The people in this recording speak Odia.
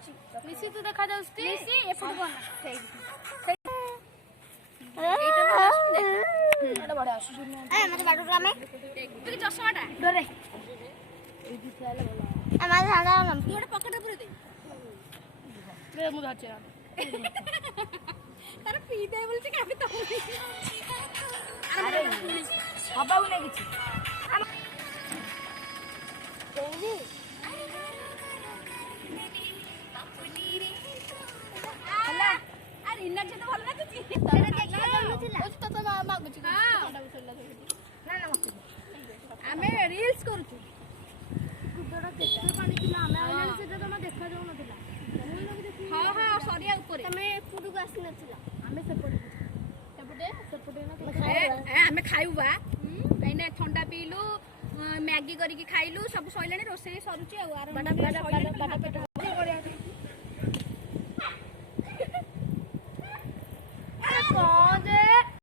ଅଛି ମିଶି ତୁ ଦେଖା ଯାଉଛଟି ମିଶି ଏପଟ ବନା ଏଇଟା ବଢିଆ ଆସୁଛି ମତେ ବାଟୁ ଆମେ ତୁ ଚଷମାଟା ଡରେ ଏଇଠି ଚାଲେ ଭଲ ଆମର ଝାଡା ତୁ ଗୋଟେ ପକେଟ ପୁରେଇ ଦେ ମୁଁ ଧରିଛି ତାର ପିଇ ଦେ ବୋଲଛି କାବି ତ ଆରେ ହବାକୁ ନାଇଁ କିଛି ଦେବି ହେଲା ଆରେ ଇନା ଯେ ତ ଭଲ ଲାଗୁଛି ସେଟା ଦେଖିବା ଯାଉନଥିଲା ଓ ତ ମାଗୁଛି ନା ନା ଆମେ ରିଲ୍ସ କରୁଛୁ କୁଦଡା କେତେ ପାଣି ଥିଲା ଆମେ ଆଇଲାଣି ସେଟା ତମ ଦେଖା ଯାଉନଥିଲା ହଁ ହଁ ସରିଆ ଉପରେ ତମେ ଏପଟକୁ ଆସିନଥିଲା ଆମେ ସେପଟେ ଆମେ ଖାଇବୁ ବା ଏଇନା ଥଣ୍ଡା ପିଇଲୁ ମ୍ୟାଗି କରିକି ଖାଇଲୁ ସବୁ ସଇଲାଣି ରୋଷେଇ ସରୁଛି ଆଉ